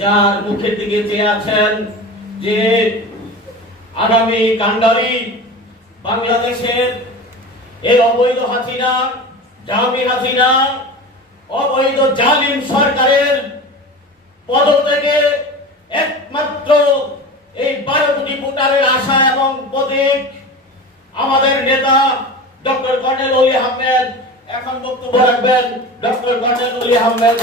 যার মুখের দিকে চেয়ে আছেন যে আগামী কান্ডারি বাংলাদেশের এই অবৈধ হাসিনা জামি হাসিনা, অবৈধ জালিম সরকারের পদ থেকে একমাত্র এই বারো কোটি ভোটারের আশা এবং প্রতীক আমাদের নেতা ডক্টর কর্নেল অলি আহমেদ। এখন বক্তব্য রাখবেন ডক্টর কর্নেল অলি আহমেদ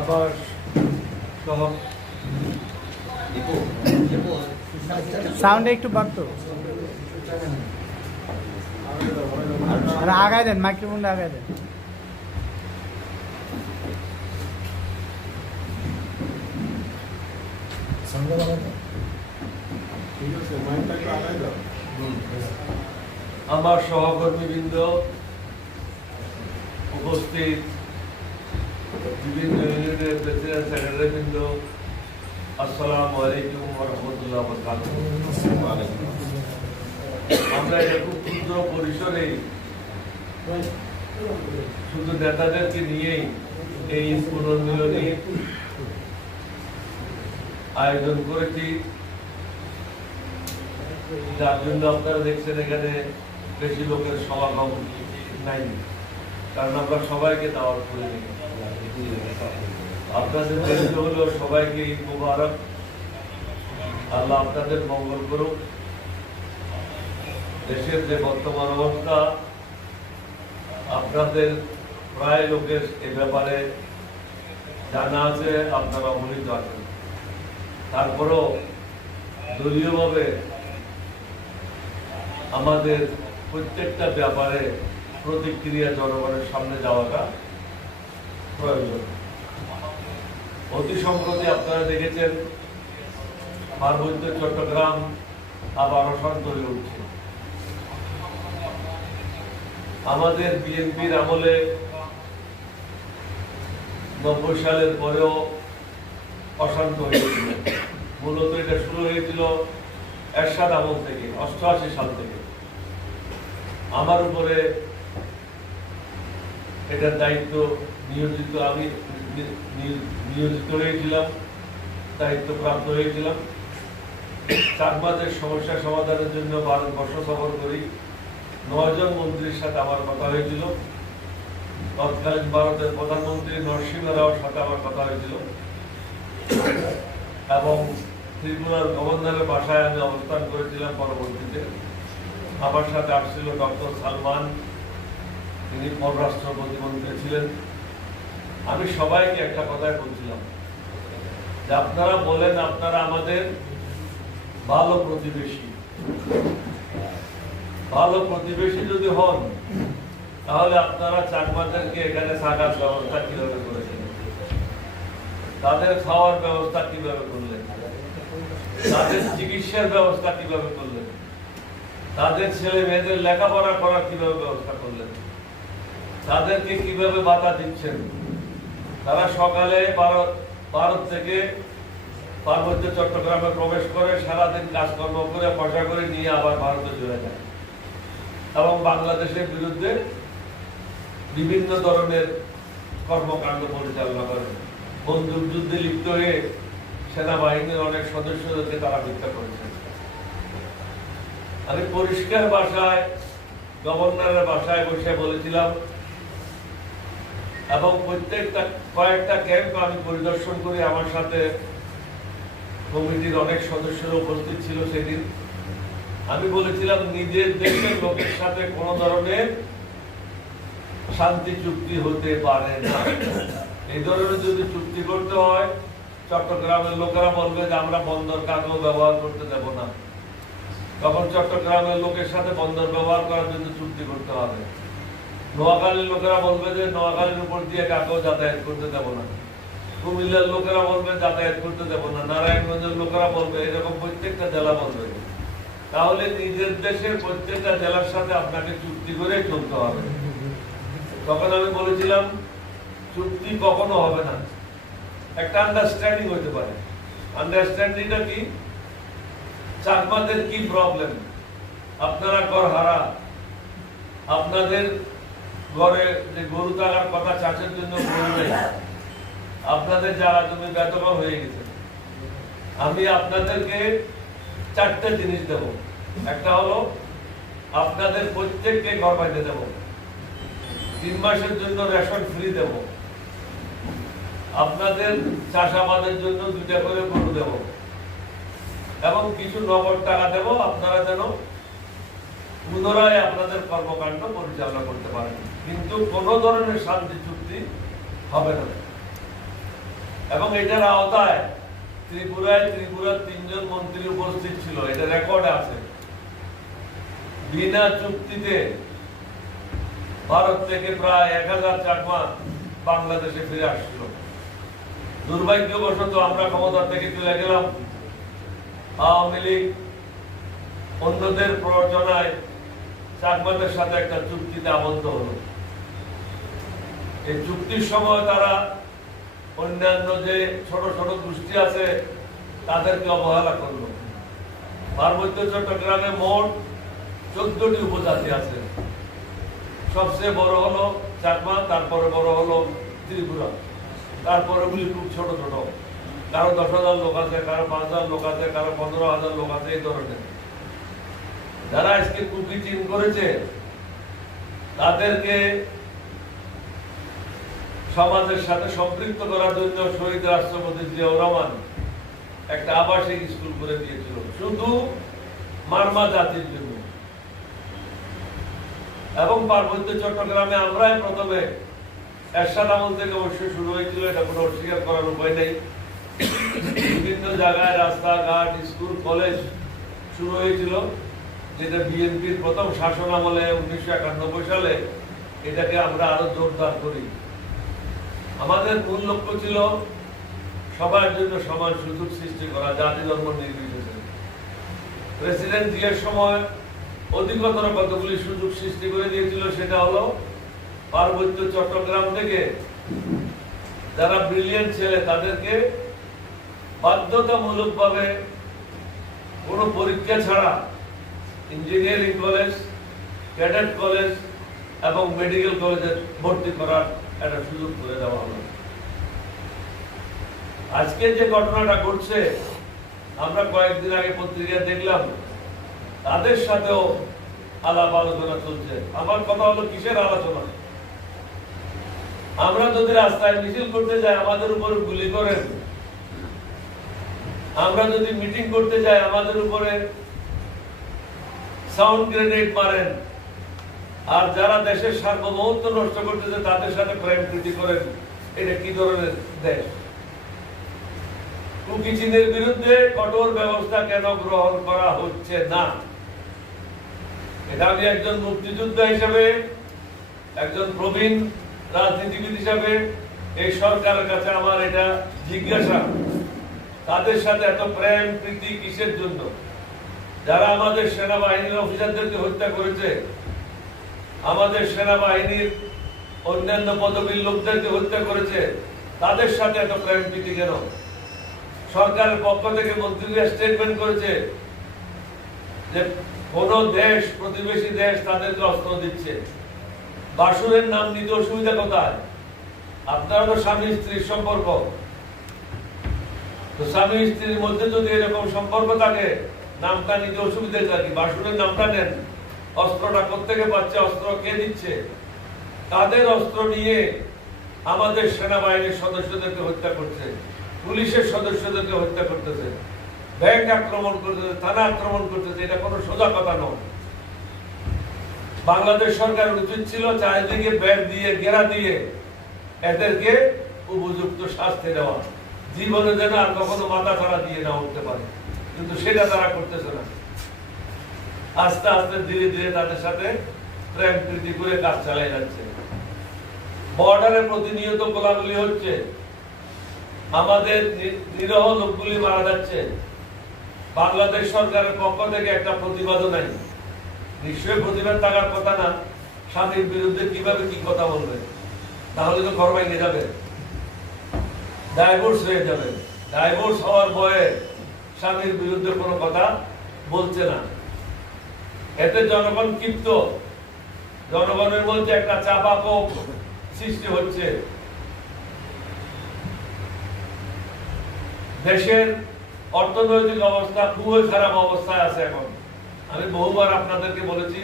আবার সহ সাউন্ডে একটু বাড়তো আরে আগায় দেন মাইক্রোফোনটা আগায় দেন। আমার সহকর্মীবৃন্দ উপস্থিত বিভিন্ন ইউনিটের প্রেসিডেন্ট, সেক্রেটারি বৃন্দ, আসসালামু আলাইকুম রহমতুল্লাহ আমরা এটা খুব ক্ষুদ্র পরিসরে শুধু নেতাদেরকে নিয়েই এই পুনর্মিলনী আয়োজন করেছি। যার জন্য আপনারা দেখছেন এখানে বেশি লোকের সমাগম নাই। কারণ আমরা সবাইকে দাওয়াত করে আপনাদের দেশে হলো সবাইকে ঈদ মুবারক। আল্লাহ আপনাদের মঙ্গল করুক। দেশের যে বর্তমান অবস্থা, আপনাদের প্রায় লোকের এ ব্যাপারে জানা আছে, আপনারা অবহিত আছেন। তারপরও দলীয়ভাবে আমাদের প্রত্যেকটা ব্যাপারে প্রতিক্রিয়া জনগণের সামনে যাওয়াটা প্রয়োজন। অতি সম্প্রতি আপনারা দেখেছেন, পার্বত্য চট্টগ্রাম আবার অশান্ত হয়ে উঠছে। আমাদের বিএনপির আমলে নব্বই সালের পরেও অশান্ত হয়েছিল মূলত এটা শুরু হয়েছিল এরশাদ আমল থেকে, অষ্টআশি সাল থেকে। আমার উপরে এটার দায়িত্ব নিয়োজিত আমি নিয়োজিত হয়েছিলাম, দায়িত্ব প্রাপ্ত হয়েছিলাম। চাকমাদের সমস্যা সমাধানের জন্য ভারতবর্ষ সফর করি। নয়জন মন্ত্রীর সাথে আমার কথা হয়েছিল। তৎকালীন ভারতের প্রধানমন্ত্রী নরসিংহ রাওর সাথে আমার কথা হয়েছিল। এবং ত্রিপুরার গভর্নরের বাসায় আমি অবস্থান করেছিলাম পরবর্তীতে। আমার সাথে আসছিল ডক্টর সালমান। তিনি পররাষ্ট্র প্রতিমন্ত্রী ছিলেন। আমি সবাইকে একটা কথাই বলছিলাম যে আপনারা বলেন আপনারা আমাদের ভালো প্রতিবেশী। ভালো প্রতিবেশী যদি হন, তাহলে আপনারা চাকমাদেরকে এখানে থাকার ব্যবস্থা কীভাবে করেছেন? তাদের খাওয়ার ব্যবস্থা কীভাবে করলেন? তাদের চিকিৎসার ব্যবস্থা কীভাবে করলেন? তাদের ছেলে মেয়েদের লেখাপড়া করার কীভাবে ব্যবস্থা করলেন? তাদেরকে কীভাবে বাতা দিচ্ছেন? তারা সকালে ভারত ভারত থেকে পার্বত্য চট্টগ্রামে প্রবেশ করে সারাদিন কাজকর্ম করে পয়সা করে নিয়ে আবার ভারতে চলে যায়। এবং বাংলাদেশের বিরুদ্ধে বিভিন্ন ধরনের কর্মকাণ্ড পরিচালনা করে। বন্দুক যুদ্ধে লিপ্ত হয়ে সেনাবাহিনীর অনেক সদস্যদেরকে তারা হত্যা করেছে। আমি পরিষ্কার ভাষায়, গভর্নরের বাসায় বসে বলেছিলাম এবং প্রত্যেকটা, কয়েকটা ক্যাম্প আমি পরিদর্শন করি। আমার সাথে কমিটির অনেক সদস্যরা উপস্থিত ছিল সেদিন। আমি বলেছিলাম, নিজের দেশের লোকের সাথে কোন ধরনের শান্তি চুক্তি হতে পারে না। এই ধরনের যদি চুক্তি করতে হয়, চট্টগ্রামের লোকেরা বলবে যে, আমরা বন্দর কাগজ ব্যবহার করতে দেব না। তখন চট্টগ্রামের লোকের সাথে বন্দর ব্যবহার করার জন্য চুক্তি করতে হবে। নোয়াখালীর লোকেরা বলবে যে নোয়াখালীর উপর দিয়ে কাকেও যাতায়াত করতে দেবো না। কুমিল্লার লোকেরা বলবে যাতায়াত করতে দেবো না। নারায়ণগঞ্জের লোকেরা বলবে এরকম প্রত্যেকটা জেলা বলবে তাহলে নিজের দেশের প্রত্যেকটা জেলার সাথে আপনাকে চুক্তি করে চলতে হবে। তখন আমি বলেছিলাম, চুক্তি কখনো হবে না। একটা আন্ডারস্ট্যান্ডিং হতে পারে। আন্ডারস্ট্যান্ডিংটা কি? চাকমাদের কি প্রবলেম আপনারা কর হারা। আপনাদের ঘরে যে গরু থাকার কথা চাষের জন্য গরু নেই আপনাদের যারা জমি বেতবা হয়ে গেছে, আমি আপনাদেরকে চারটে জিনিস দেব। একটা হলো, আপনাদের প্রত্যেককে ঘর বাইতে দেব। তিন মাসের জন্য রেশন ফ্রি দেব। আপনাদের চাষাবাদের জন্য দুটা করে গরু দেব। এবং কিছু নগদ টাকা দেব, আপনারা যেন পুনরায় আপনাদের কর্মকাণ্ড পরিচালনা করতে পারেন। কিন্তু কোন ধরনের শান্তি চুক্তি হবে না। এবং এটার আওতায় ত্রিপুরায় ত্রিপুরার তিনজন মন্ত্রী উপস্থিত ছিল, এটা রেকর্ড আছে। বিনা চুক্তিতে ভারত থেকে প্রায় এক হাজার চাকমা বাংলাদেশে ফিরে আসছিল। দুর্ভাগ্যবশত আমরা ক্ষমতা থেকে চলে গেলাম। আওয়ামী লীগ অন্যদের প্ররোচনায় চাকমাদের সাথে একটা চুক্তিতে আবদ্ধ হলো। এই চুক্তির সময় তারা অন্যান্য যে ছোট ছোট গোষ্ঠী আছে, তাদেরকে অবহেলা করল। পার্বত্য চট্টগ্রামে মোট চোদ্দটি উপজাতি আছে। সবচেয়ে বড় হলো চাকমা, তারপরে বড় হলো ত্রিপুরা, তারপরে গুলি খুব ছোট ছোট। কারও দশ হাজার লোক আছে, কারও পাঁচ হাজার লোক আছে, কারও পনেরো হাজার লোক আছে, এই ধরনের। যারা আজকে কুকি চিন করেছে, তাদেরকে সমাজের সাথে সম্পৃক্ত করার জন্য শহীদ রাষ্ট্রপতি জিয়াউর রহমান একটা আবাসিক স্কুল করে দিয়েছিল। শুধু মারমা জাতির জন্য। এবং পার্বত্য চট্টগ্রামে আমরাই প্রথমে এরশাদ আমল থেকে অবশ্যই শুরু হয়েছিল, এটা কোনো অস্বীকার করার উপায় নেই। বিভিন্ন জায়গায় রাস্তাঘাট, স্কুল, কলেজ শুরু হয়েছিল, যেটা বিএনপির প্রথম শাসন আমলে উনিশশো একানব্বই সালে এটাকে আমরা আরও জোরদার করি। আমাদের মূল লক্ষ্য ছিল? সবার জন্য সমান সুযোগ সৃষ্টি করা, জাতি ধর্ম নির্বিশেষে। প্রেসিডেন্ট জিয়ার সময় অধিকতর কতগুলি সুযোগ সৃষ্টি করে দিয়েছিল সেটা হলো পার্বত্য চট্টগ্রাম থেকে যারা ব্রিলিয়েন্ট ছেলে, তাদেরকে বাধ্যতামূলকভাবে কোনো পরীক্ষা ছাড়া ইঞ্জিনিয়ারিং কলেজ ক্যাডেট কলেজ এবং মেডিকেল কলেজে ভর্তি করার একটা সুযোগ করে দেওয়া হলো। আজকে যে ঘটনাটা ঘটছে, আমরা কয়েকদিন আগে পত্রিকায় দেখলাম, তাদের সাথেও আলাপ আলোচনা চলছে। আমার কথা হলো কিসের আলোচনা? আমরা যদি রাস্তায় মিছিল করতে যাই, আমাদের উপর গুলি করেন। আমরা যদি মিটিং করতে যাই, আমাদের উপরে সাউন্ড গ্রেনেড মারেন। আর যারা দেশের সার্বভৌমত্ব নষ্ট করতেছে, তাদের সাথে ক্রাইম ট্রিটি করেন। এটা কি ধরনের দেশ? কুকি চীনের বিরুদ্ধে কঠোর ব্যবস্থা কেন গ্রহণ করা হচ্ছে না? এটা আমি একজন মুক্তিযোদ্ধা হিসেবে, একজন প্রবীণ রাজনীতিবিদ হিসাবে এই সরকারের কাছে আমার এটা জিজ্ঞাসা। তাদের সাথে এত প্রেম প্রীতি কিসের জন্য? যারা আমাদের সেনাবাহিনীর অফিসারদেরকে হত্যা করেছে আমাদের সেনাবাহিনীর অন্যান্য পদবীর লোকদেরকে হত্যা করেছে, তাদের সাথে এত প্রেম প্রীতি কেন? সরকারের পক্ষ থেকে মন্ত্রীরা স্টেটমেন্ট করেছে যে কোন দেশ, প্রতিবেশী দেশ তাদেরকে অস্ত্র দিচ্ছে। বাসুরের নাম নিতে অসুবিধা কোথায়? আপনারা তো স্বামী স্ত্রীর সম্পর্ক। তো স্বামী স্ত্রীর মধ্যে যদি এরকম সম্পর্ক থাকে, নামটা নিতে অসুবিধা কি? বাসুরের নামটা নেন। অস্ত্রটা কোথেকে পাচ্ছে, অস্ত্র কে দিচ্ছে? তাদের অস্ত্র নিয়ে আমাদের সেনাবাহিনীর সদস্যদেরকে হত্যা করছে, পুলিশের সদস্যদেরকে হত্যা করতেছে, ব্যাংক আক্রমণ করতেছে, থানা আক্রমণ করতেছে, এটা কোনো সোজা কথা নয়। বাংলাদেশ সরকার উচিত ছিল চারিদিকে ব্যাগ দিয়ে ঘেরা দিয়ে এদেরকে উপযুক্ত শাস্তি দেওয়া। জীবনে যেন আর কখনো মাথা ছাড়া দিয়ে না উঠতে পারে, কিন্তু সেটা তারা করতেছে না। আস্তে আস্তে ধীরে ধীরে তাদের সাথে প্রেম প্রীতি করে কাজ চালিয়ে যাচ্ছে। বর্ডারে প্রতিনিয়ত গোলাগুলি হচ্ছে। আমাদের নিরহ লোকগুলি মারা যাচ্ছে। বাংলাদেশ সরকারের পক্ষ থেকে একটা প্রতিবাদও নাই। নিশ্চয়ই প্রতিবাদ থাকার কথা না স্বামীর বিরুদ্ধে কীভাবে কি কথা বলবে? তাহলে তো ঘর ভেঙে যাবে। ডাইভোর্স হয়ে যাবে। ডাইভোর্স হওয়ার ভয়ে স্বামীর বিরুদ্ধে কোনো কথা বলছে না। এতে জনগণ ক্ষিপ্ত। জনগণের মধ্যে একটা চাপা ক্ষোভ সৃষ্টি হচ্ছে। দেশের অর্থনৈতিক অবস্থা খুবই খারাপ অবস্থায় আছে এখন। আমি বহুবার আপনাদেরকে বলেছি,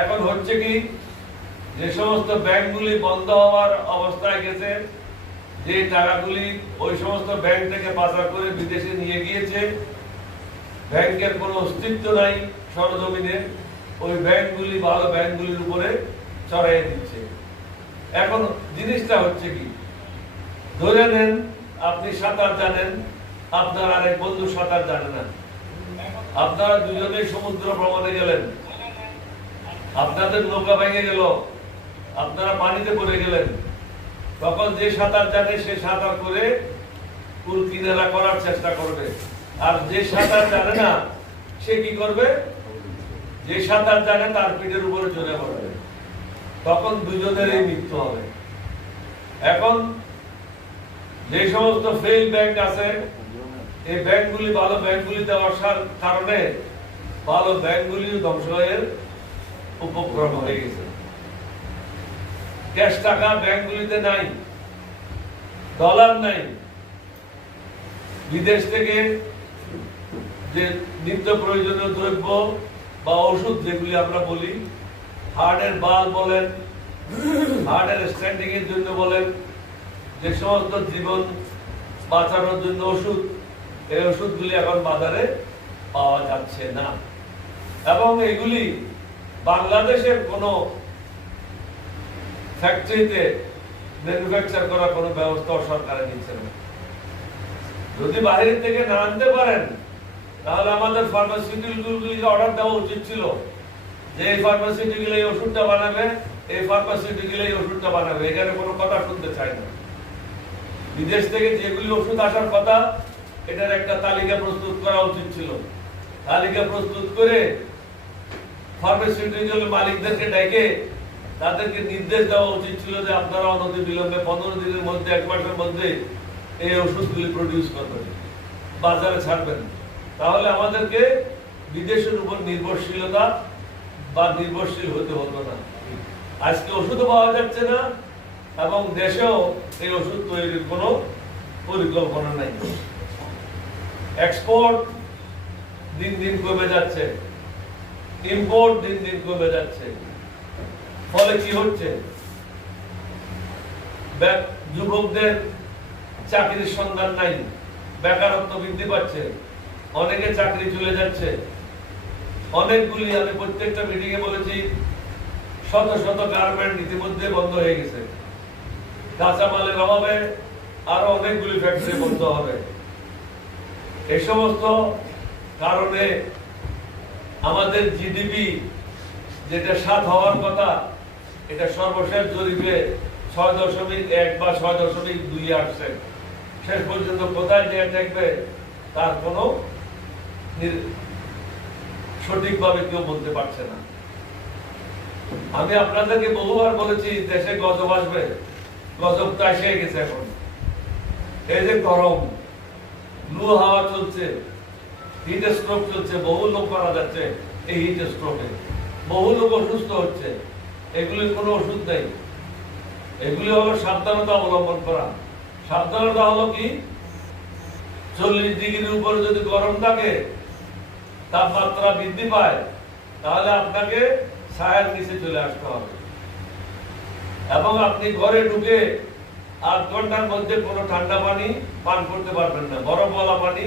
এখন হচ্ছে কি, যে সমস্ত ব্যাংকগুলি বন্ধ হওয়ার অবস্থায় গেছে, যে টাকাগুলি ওই সমস্ত ব্যাংক থেকে পাচার করে বিদেশে নিয়ে গিয়েছে, ব্যাংকের কোনো অস্তিত্ব নাই। সরজমিনে ওই ব্যাংকগুলি ভালো ব্যাংকগুলির উপরে চড়াই দিচ্ছে। এখন জিনিসটা হচ্ছে কি? ধরে নেন, আপনি সাঁতার জানেন, আপনার আরেক বন্ধু সাঁতার জানে না। আপনারা দুজনেই সমুদ্র ভ্রমণে গেলেন। আপনাদের নৌকা ভেঙে গেল। আপনারা পানিতে পড়ে গেলেন। তখন যে সাঁতার জানে, সে সাঁতার করে কুল কিনারা করার চেষ্টা করবে। আর যে সাঁতার জানে না, সে কি করবে? যে সাঁতার জানে তার পিঠের উপরে চলে পড়বে তখন দুজনেরই মৃত্যু হবে। এখন যে সমস্ত ফেল ব্যাংক আছে, এই ব্যাংকগুলি ভালো ব্যাংকগুলিতে আসার কারণে ভালো ব্যাংকগুলি ধ্বংস হয়ে উপক্রম হয়ে গেছে। ক্যাশ টাকা ব্যাংকগুলিতে নাই ডলার নাই। বিদেশ থেকে যে নিত্য প্রয়োজনীয় দ্রব্য বা ওষুধ যেগুলি আমরা বলি, হার্টের বাল বলেন, হার্টের স্ট্যান্ডিং এর জন্য বলেন, যে সমস্ত জীবন বাঁচানোর জন্য ওষুধ, এই ওষুধগুলি এখন বাজারে পাওয়া যাচ্ছে না। এবং এগুলি বাংলাদেশের কোনো ফ্যাক্টরিতে ম্যানুফ্যাকচার করার কোনো ব্যবস্থা সরকারে নিচ্ছে না। যদি বাইরে থেকে না আনতে পারেন তাহলে আমাদের ফার্মাসিউটিক্যালগুলিকে অর্ডার দেওয়া উচিত ছিল, যে এই ফার্মাসিউটিক্যাল এই ওষুধটা বানাবে, এই ফার্মাসিউটিক্যাল এই ওষুধটা বানাবে, এখানে কোনো কথা শুনতে চায় না। বিদেশ থেকে যেগুলি ওষুধ আসার কথা, এটার একটা তালিকা প্রস্তুত করা উচিত ছিল। তালিকা প্রস্তুত করে ফার্মাসিউটিক্যাল মালিকদেরকে ডেকে তাদেরকে নির্দেশ দেওয়া উচিত ছিল যে আপনারা অনতি বিলম্বে পনেরো দিনের মধ্যে, এক মাসের মধ্যে এই ওষুধগুলি প্রডিউস করবেন। বাজারে ছাড়বেন তাহলে আমাদেরকে বিদেশের উপর নির্ভরশীলতা বা নির্ভরশীল হতে হতো না। আজকে ওষুধও পাওয়া যাচ্ছে না এবং দেশেও এই ওষুধ তৈরির কোনো পরিকল্পনা নাই। এক্সপোর্ট দিন দিন কমে যাচ্ছে। ইম্পোর্ট দিন দিন কমে যাচ্ছে। ফলে কি হচ্ছে? যুবকদের চাকরির সন্ধান নাই। বেকারত্ব বৃদ্ধি পাচ্ছে। অনেকে চাকরি চলে যাচ্ছে। অনেকগুলি আমি প্রত্যেকটা মিটিং এ বলেছি, শত শত গার্মেন্ট ইতিমধ্যে বন্ধ হয়ে গেছে। কাঁচামালের অভাবে আরও অনেকগুলি ফ্যাক্টরি বন্ধ হবে। এই সমস্ত কারণে আমাদের জিডিপি যেটা সাত হওয়ার কথা, এটা সর্বশেষ জরিপে ছয় দশমিক এক বা ছয় দশমিক দুই আসছে। শেষ পর্যন্ত কোথায় যে থাকবে, তার কোনো সঠিকভাবে কেউ বলতে পারছে না। আমি আপনাদেরকে বহুবার বলেছি, দেশে গজব আসবে। গজব তো এসে গেছে এখন। এই যে গরম লু হাওয়া চলছে হিট স্ট্রোক চলছে, বহু লোক মারা যাচ্ছে এই হিট স্ট্রোকে বহু লোক অসুস্থ হচ্ছে এগুলির কোনো ওষুধ নেই। এগুলি হলো সাবধানতা অবলম্বন করা। সাবধানতা হলো কি? চল্লিশ ডিগ্রির উপরে যদি গরম থাকে তাপমাত্রা বৃদ্ধি পায়, তাহলে আপনাকে ছায়ার নিচে চলে আসতে হবে। এবং আপনি ঘরে ঢুকে আধ ঘণ্টার মধ্যে কোনো ঠান্ডা পানি পান করতে পারবেন না, বরফওয়ালা পানি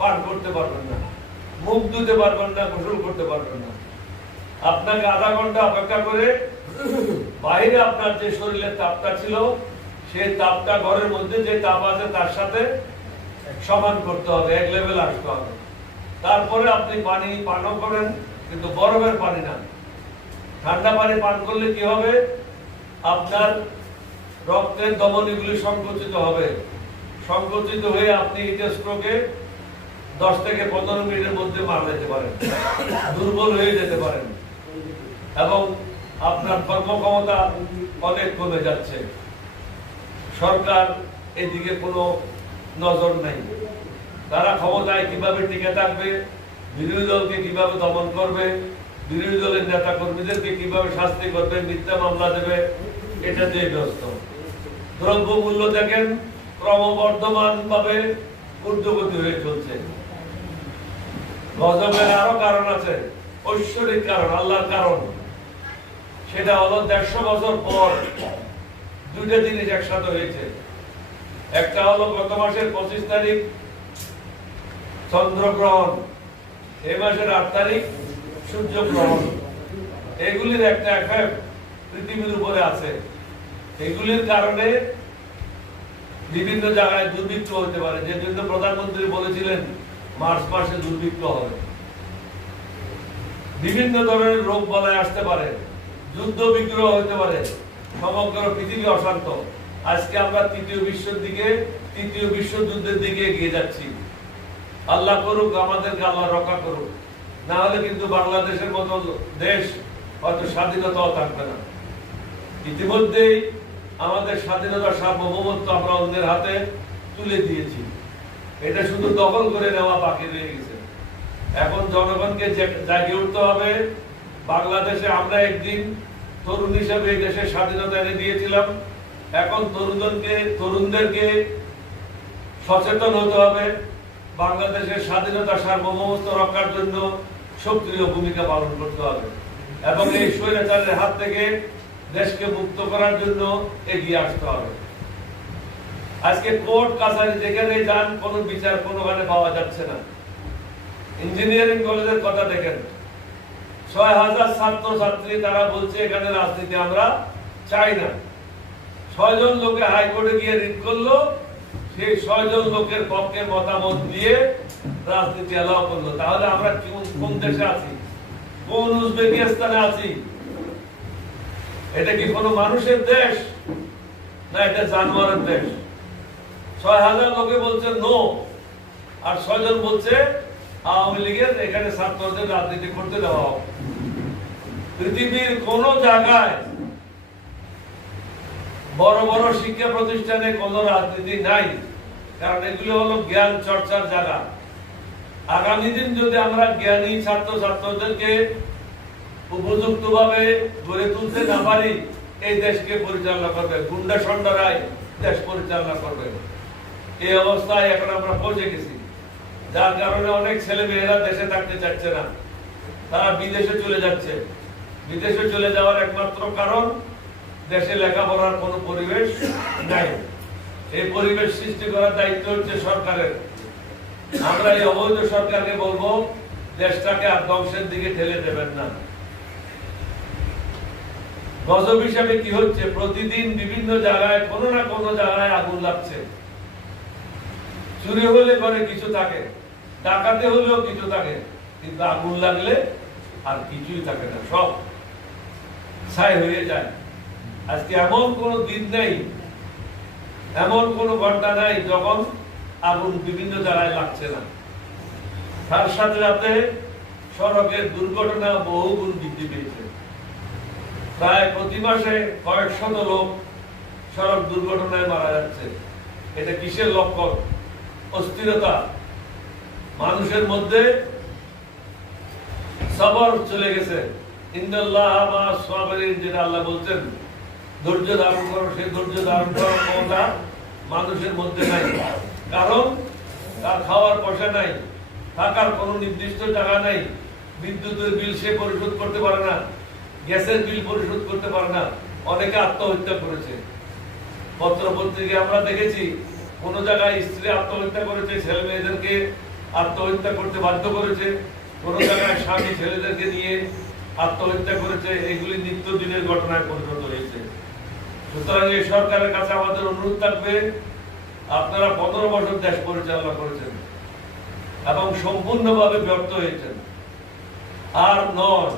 পান করতে পারবেন না, মুখ ধুতে পারবেন না, গোসল করতে পারবেন না। আপনাকে আধা ঘণ্টা অপেক্ষা করে বাইরে আপনার যে শরীরের তাপটা ছিল, সেই তাপটা ঘরের মধ্যে যে তাপ আছে তার সাথে সমান করতে হবে, এক লেভেল আসতে হবে। তারপরে আপনি পানি পানও করেন, কিন্তু বরফের পানি না। ঠান্ডা পানি পান করলে কি হবে? আপনার রক্তের ধমনীগুলি সংকুচিত হবে। সংকুচিত হয়ে আপনি হিট স্ট্রোকে দশ থেকে পনেরো মিনিটের মধ্যে মারা যেতে পারেন। দুর্বল হয়ে যেতে পারেন। এবং আপনার কর্মক্ষমতা অনেক কমে যাচ্ছে। সরকার এদিকে কোনো নজর নাই। তারা ক্ষমতায় কীভাবে টিকে থাকবে, বিরোধী দলকে কীভাবে দমন করবে, বিরোধী দলের নেতা কর্মীদেরকে কীভাবে শাস্তি করবে, মিথ্যা মামলা দেবে, এটা দিয়ে ব্যস্ত। দ্রব্য মূল্য দেখেন ক্রমবর্ধমান ভাবে ঊর্ধ্বগতি হয়ে চলছে। গজবের আরও কারণ আছে, ঐশ্বরিক কারণ, আল্লাহর কারণ। সেটা হলো দেড়শো বছর পর দুইটা জিনিস একসাথে হয়েছে। একটা হলো গত মাসের পঁচিশ তারিখ চন্দ্রগ্রহণ। এই মাসের আট তারিখ, সূর্যগ্রহণ। এগুলির একটা এফেক্ট পৃথিবীর উপরে আছে। এগুলির কারণে বিভিন্ন জায়গায় দুর্ভিক্ষ হতে পারে, যে জন্য প্রধানমন্ত্রী বলেছিলেন, মার্চ মাসে দুর্ভিক্ষ হবে। বিভিন্ন ধরনের রোগ বলায় আসতে পারে, যুদ্ধ বিগ্রহ হতে পারে, সমগ্র পৃথিবী অশান্ত। আজকে আমরা তৃতীয় বিশ্বের দিকে, তৃতীয় বিশ্বযুদ্ধের দিকে এগিয়ে যাচ্ছি। আল্লাহ করুক, আমাদেরকে আল্লাহ রক্ষা করুক। না হলে কিন্তু বাংলাদেশের মতো দেশ হয়তো স্বাধীনতাও থাকবে না। ইতিমধ্যেই আমাদের স্বাধীনতা সার্বভৌমত্ব আমরা অন্যের হাতে তুলে দিয়েছি। এটা শুধু দখল করে নেওয়া বাকি রয়ে গেছে। এখন জনগণকে জাগিয়ে উঠতে হবে। বাংলাদেশে আমরা একদিন তরুণ হিসেবে এই দেশের স্বাধীনতা এনে দিয়েছিলাম। এখন তরুণদেরকে তরুণদেরকে সচেতন হতে হবে। বাংলাদেশের স্বাধীনতা সার্বভৌমত্ব রক্ষার জন্য সক্রিয় ভূমিকা পালন করতে হবে এবং এই স্বৈরাচারের হাত থেকে দেশকে মুক্ত করার জন্য এগিয়ে আসতে হবে। আজকে কোর্ট, কাছারি যেখানে যান, কোনো বিচার কোনোখানে পাওয়া যাচ্ছে না। ইঞ্জিনিয়ারিং কলেজের কথা দেখেন। ছয় হাজার ছাত্র ছাত্রী তারা বলছে, এখানে রাজনীতি আমরা চাই না। ছয়জন লোকে হাইকোর্টে গিয়ে রিট করল সেই ছয়জন লোকের পক্ষে মতামত দিয়ে রাজনীতি এলাও করল। তাহলে আমরা কোন- দেশে আছি? কোন উজবেকিস্তানে আছি? এটা কি কোনো মানুষের দেশ? না এটা জানোয়ারের দেশ? ছয় হাজার লোকে বলছে নো আর ছয়জন বলছে আওয়ামী লীগের, এখানে ছাত্রদের রাজনীতি করতে দেওয়া পৃথিবীর কোন জায়গায় বড় বড় শিক্ষা প্রতিষ্ঠানে কোন রাজনীতি নাই। কারণ এগুলো হলো জ্ঞান চর্চার জায়গা। আগামী দিন যদি আমরা জ্ঞানী ছাত্র ছাত্রদেরকে উপযুক্ত ভাবে গড়ে তুলতে না পারি, এই দেশকে পরিচালনা করবে। গুন্ডা সন্ডারাই দেশ পরিচালনা করবে। এই অবস্থায় এখন আমরা পৌঁছে গেছি। যার কারণে অনেক ছেলে মেয়েরা দেশে থাকতে চাচ্ছে না। তারা বিদেশে চলে যাচ্ছে। বিদেশে চলে যাওয়ার একমাত্র কারণ দেশে লেখাপড়ার কোনো পরিবেশ নাই। এই পরিবেশ সৃষ্টি করার দায়িত্ব হচ্ছে সরকারের। আমরা এই অবৈধ সরকারকে বলব, দেশটাকে আর ধ্বংসের দিকে ঠেলে দেবেন না। গজব হিসাবে কি হচ্ছে? প্রতিদিন বিভিন্ন জায়গায়, কোনো না কোনো জায়গায় আগুন লাগছে। চুরি হলে ঘরে কিছু থাকে, ডাকাতে হলেও কিছু থাকে, কিন্তু আগুন লাগলে আর কিছুই থাকে না, সব ছাই হয়ে যায়। আজকে এমন কোন দিন নেই, এমন কোন ঘণ্টা নাই যখন আগুন বিভিন্ন জায়গায় লাগছে না। তার সাথে সাথে সড়কের দুর্ঘটনা বহু গুণ বৃদ্ধি পেয়েছে। প্রায় প্রতি মাসে কয়েক শত লোক সড়ক দুর্ঘটনায় মারা যাচ্ছে। এটা কিসের লক্ষণ? অস্থিরতা। মানুষের মধ্যে সবর চলে গেছে। ইন্দাল্লাহ যেটা আল্লাহ বলছেন ধৈর্য ধারণ করো সেই ধৈর্য ধারণ করার ক্ষমতা মানুষের মধ্যে নাই। কারণ তার খাওয়ার পয়সা নাই, থাকার কোনো নির্দিষ্ট টাকা নাই, বিদ্যুতের বিল সে পরিশোধ করতে পারে না, গ্যাসের বিল পরিশোধ করতে পারে না, অনেকে আত্মহত্যা করেছে। পত্র পত্রিকায় আমরা দেখেছি, কোন জায়গায় স্ত্রী আত্মহত্যা করেছে, ছেলে মেয়েদেরকে আত্মহত্যা করতে বাধ্য করেছে, কোন জায়গায় স্বামী ছেলেদেরকে নিয়ে আত্মহত্যা করেছে, এগুলি নিত্য দিনের ঘটনায় পরিণত হয়েছে। সুতরাং এই সরকারের কাছে আমাদের অনুরোধ থাকবে, আপনারা পনেরো বছর দেশ পরিচালনা করেছেন এবং সম্পূর্ণভাবে ব্যর্থ হয়েছেন। আর নয়,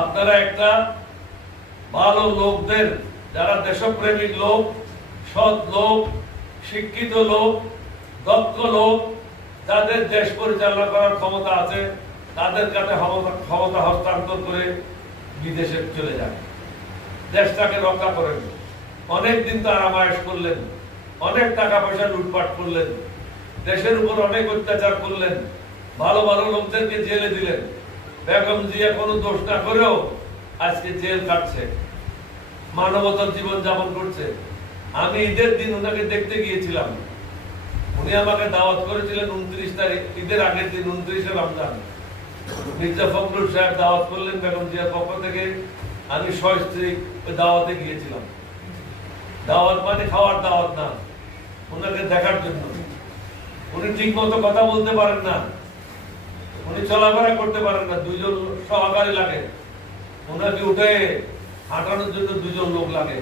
আপনারা একটা ভালো লোকদের, যারা দেশপ্রেমিক লোক, সৎ লোক, শিক্ষিত লোক, দক্ষ লোক, যাদের দেশ পরিচালনা করার ক্ষমতা আছে, তাদের কাছে ক্ষমতা হস্তান্তর করে বিদেশে চলে যান। দেশটাকে রক্ষা করেন। অনেক দিন তো আরামায়েশ করলেন। অনেক টাকা পয়সা লুটপাট করলেন। দেশের উপর অনেক অত্যাচার করলেন। ভালো ভালো লোকদেরকে জেলে দিলেন। বেগম জিয়া কোনো দোষ না করেও আজকে জেল কাটছে মানবতার জীবন যাপন করছে। আমি ঈদের দিন ওনাকে দেখতে গিয়েছিলাম। উনি আমাকে দাওয়াত করেছিলেন উনত্রিশ তারিখ, ঈদের আগের দিন উনত্রিশে রমজান। মির্জা ফখরুল সাহেব দাওয়াত করলেন বেগম জিয়ার পক্ষ থেকে। আমি সস্ত্রী দাওয়াতে গিয়েছিলাম। দাওয়াত মানে খাওয়ার দাওয়াত না, ওনাকে দেখার জন্য। উনি ঠিক মতো কথা বলতে পারেন না, উনি চলাফেরা করতে পারেন না, দুইজন সহকারী লাগে। ওনাকে উঠে হাঁটানোর জন্য দুজন লোক লাগে।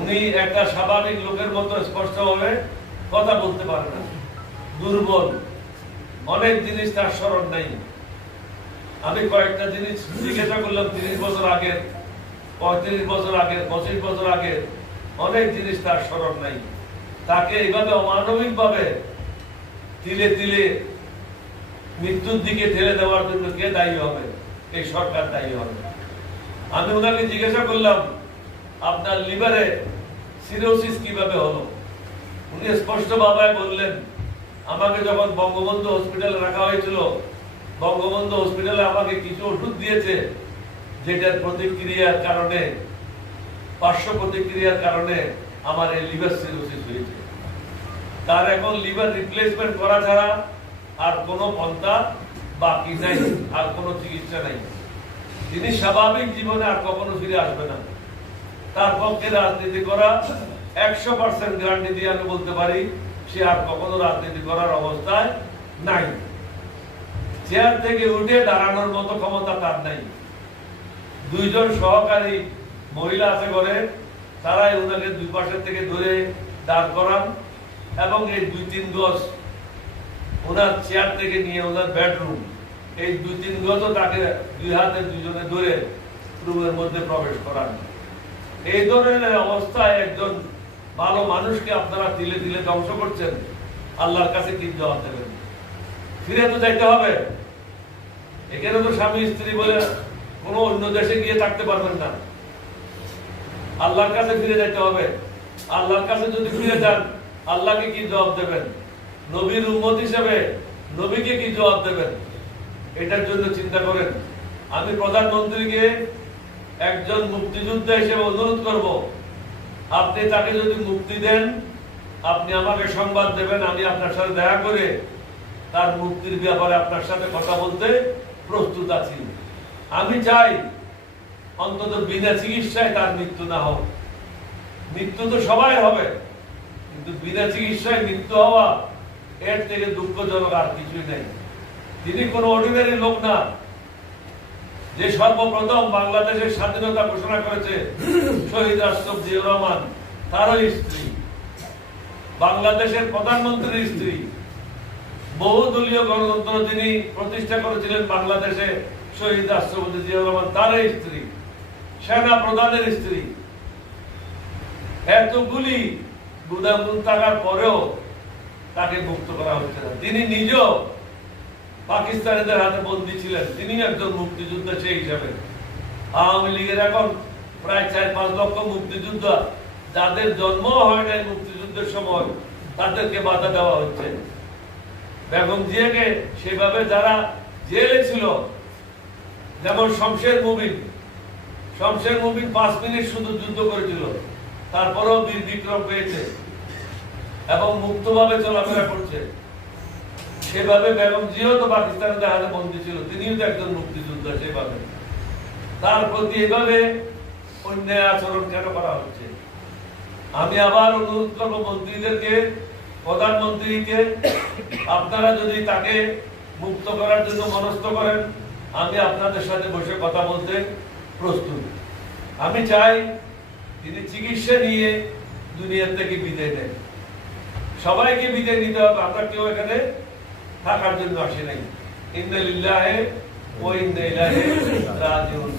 উনি একটা স্বাভাবিক লোকের মতো স্পষ্ট ভাবে কথা বলতে পারে না। দুর্বল, অনেক জিনিস তার স্মরণ নেই। আমি কয়েকটা জিনিস জিজ্ঞাসা করলাম, তিরিশ বছর আগে পঁয়ত্রিশ বছর আগে পঁচিশ বছর আগে অনেক জিনিস তার স্মরণ নাই। তাকে এইভাবে অমানবিক ভাবে তিলে তিলে মৃত্যুর দিকে ঠেলে দেওয়ার জন্য কে দায়ী হবে? এই সরকার দায়ী হবে। আমি ওনাকে জিজ্ঞাসা করলাম, আপনার লিভারে সিরোসিস কীভাবে হলো? উনি স্পষ্ট ভাবে বললেন, আমাকে যখন বঙ্গবন্ধু হসপিটালে রাখা হয়েছিল বঙ্গবন্ধু হসপিটালে আমাকে কিছু ওষুধ দিয়েছে, যেটার প্রতিক্রিয়ার কারণে, পার্শ্ব প্রতিক্রিয়ার কারণে আমার এই লিভার সিরোসিস হয়েছে। তার এখন লিভার রিপ্লেসমেন্ট করা ছাড়া আর কোনো পন্থা বাকি নাই, আর কোনো চিকিৎসা নাই। তিনি স্বাভাবিক জীবনে আর কখনো ফিরে আসবে না। তার পক্ষে রাজনীতি করা, একশো পার্সেন্ট গ্যারান্টি দিয়ে আমি বলতে পারি, সে আর কখনো রাজনীতি করার অবস্থায় নাই। চেয়ার থেকে উঠে দাঁড়ানোর মতো ক্ষমতা তার নাই। দুইজন সহকারী মহিলা আছে ঘরে, তারাই ওনাকে দুই পাশের থেকে ধরে দাঁড় করান এবং এই দুই তিন গজ ওনার চেয়ার থেকে নিয়ে ওনার বেডরুম, এই দুই তিন গজ তাকে দুই হাতে দুজনে ধরে রুমের মধ্যে প্রবেশ করান। এই ধরনের অবস্থায় একজন ভালো মানুষকে আপনারা দিলে দিলে ধ্বংস করছেন, আল্লাহর কাছে কি জবাব দেবেন। ফিরে তো যাইতে হবে। এখানে তো স্বামী স্ত্রী বলে কোনো অন্য দেশে গিয়ে থাকতে পারবেন না। আল্লাহর কাছে ফিরে যেতে হবে। আল্লাহর কাছে যদি ফিরে যান, আল্লাহকে কি জবাব দেবেন? নবীর উম্মত হিসেবে নবীকে কি জবাব দেবেন? এটার জন্য চিন্তা করেন। আমি প্রধানমন্ত্রীকে একজন মুক্তিযোদ্ধা হিসেবে অনুরোধ করব, আপনি তাকে যদি মুক্তি দেন, আপনি আমাকে সংবাদ দেবেন, আমি আপনার সাথে দেখা করে তার মুক্তির ব্যাপারে আপনার সাথে কথা বলতে প্রস্তুত আছি। আমি চাই অন্তত বিনা চিকিৎসায় তার মৃত্যু না হোক। মৃত্যু তো সবাই হবে, কিন্তু বিনা চিকিৎসায় মৃত্যু হওয়া এর থেকে দুঃখজনক আর কিছুই নেই। তিনি কোনো অর্ডিনারি লোক না, যে সর্বপ্রথম বাংলাদেশের স্বাধীনতা ঘোষণা করেছে শহীদ রাষ্ট্রপতি জিয়াউর রহমান তারও স্ত্রী। বাংলাদেশের প্রধানমন্ত্রীর স্ত্রী। বহুদলীয় গণতন্ত্র তিনি প্রতিষ্ঠা করেছিলেন বাংলাদেশে, শহীদ রাষ্ট্রপতি জিয়াউর রহমান, তারই স্ত্রী, সেনা প্রধানের স্ত্রী। এতগুলি গুদামগুন থাকার পরেও তাকে মুক্ত করা হচ্ছে না। তিনি নিজেও পাকিস্তানিদের হাতে বন্দী ছিলেন। তিনি একজন মুক্তিযোদ্ধা সেই হিসাবে। আওয়ামী লীগের এখন প্রায় চার পাঁচ লক্ষ মুক্তিযোদ্ধা। যাদের জন্ম হয় নাই মুক্তিযুদ্ধের সময়, তাদেরকে বাধা দেওয়া হচ্ছে। বেগম জিয়াকে সেভাবে যারা জেলে ছিল, যেমন শমশের মুবিন শমশের মুবিন পাঁচ মিনিট শুধু যুদ্ধ করেছিল, তারপরেও বীর বিক্রম পেয়েছে এবং মুক্তভাবে চলাফেরা করছে। সেভাবে বেগম জিও তো পাকিস্তানে দেখাতে বন্দী ছিল, তিনিও তো একজন মুক্তিযোদ্ধা সেভাবে। তার প্রতি এভাবে অন্যায় আচরণ কেন করা হচ্ছে? আমি আবার অনুরোধ করব মন্ত্রীদেরকে প্রধানমন্ত্রীকে আপনারা যদি তাকে মুক্ত করার জন্য মনস্থ করেন, আমি আপনাদের সাথে বসে কথা বলতে প্রস্তুত। আমি চাই তিনি চিকিৎসা নিয়ে দুনিয়া থেকে বিদায় নেন। সবাইকে বিদায় নিতে হবে, আমরা কেউ এখানে থাকার জন্য আসি নাই। ইন্দালিল্লাহে ও ইন্দাইলাহে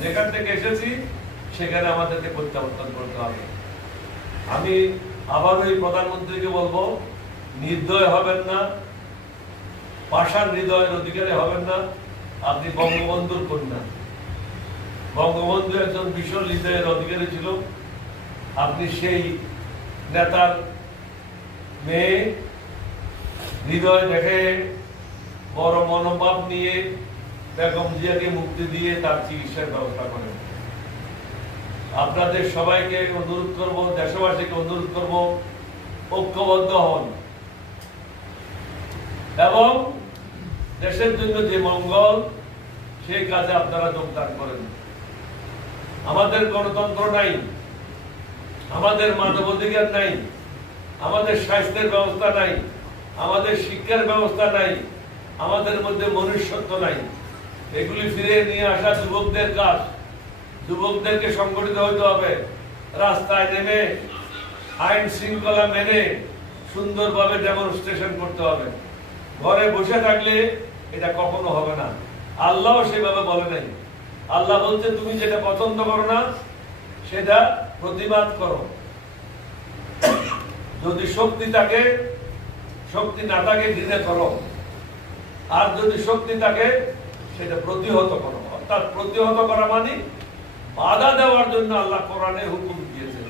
যেখান থেকে এসেছি, সেখানে আমাদেরকে প্রত্যাবর্তন করতে হবে। আমি আবার ওই প্রধানমন্ত্রীকে বলব নির্দয় হবেন না, পাষাণ হৃদয়ের অধিকারী হবেন না, আপনি বঙ্গবন্ধুর কন্যা। বঙ্গবন্ধু একজন ভীষণ হৃদয়ের অধিকারী ছিল। আপনি সেই নেতার মেয়ে হৃদয় দেখে বড় মনোভাব নিয়ে বেগম জিয়াকে মুক্তি দিয়ে তার চিকিৎসার ব্যবস্থা করেন। আপনাদের সবাইকে অনুরোধ করব, দেশবাসীকে অনুরোধ করব, ঐক্যবদ্ধ হন। এবং দেশের জন্য যে মঙ্গল সেই কাজে আপনারা যোগদান করেন। আমাদের গণতন্ত্র নাই, আমাদের মানবাধিকার নাই, আমাদের স্বাস্থ্যের ব্যবস্থা নাই, আমাদের শিক্ষার ব্যবস্থা নাই, আমাদের মধ্যে মনুষ্যত্ব নাই। এগুলি ফিরে নিয়ে আসা যুবকদের কাজ। যুবকদেরকে সংগঠিত হতে হবে। রাস্তায় নেমে, আইন শৃঙ্খলা মেনে সুন্দরভাবে ডেমনস্ট্রেশন করতে হবে। ঘরে বসে থাকলে এটা কখনো হবে না। আল্লাহ সেভাবে বলে নাই। আল্লাহ বলছে, তুমি যেটা পছন্দ করো না, সেটা প্রতিবাদ করো। যদি শক্তি থাকে, শক্তি না থাকে, ঘৃণা করো। আর যদি শক্তি থাকে, সেটা প্রতিহত করো। অর্থাৎ প্রতিহত করা মানে বাধা দেওয়ার জন্য আল্লাহ কোরআনে হুকুম দিয়েছেন।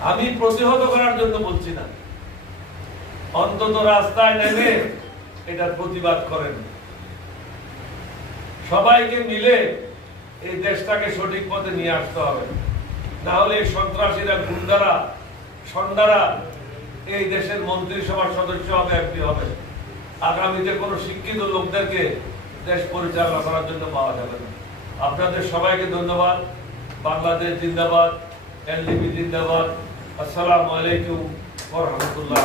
আমি প্রতিহত করার জন্য বলছি না। অন্তত রাস্তায় নেমে এটা প্রতিবাদ করেন। সবাইকে মিলে এই দেশটাকে সঠিক পথে নিয়ে আসতে হবে। না হলে এই সন্ত্রাসীরা, গুন্ডারা, সন্ডারা এই দেশের মন্ত্রিসভার সদস্য হবে, এমপি হবে। আগামীতে কোনো শিক্ষিত লোকদেরকে দেশ পরিচালনা করার জন্য পাওয়া যাবে না। আপনাদের সবাইকে ধন্যবাদ। বাংলাদেশ জিন্দাবাদ এলডিপি জিন্দাবাদ। আসসালামু আলাইকুম রাহমাতুল্লাহ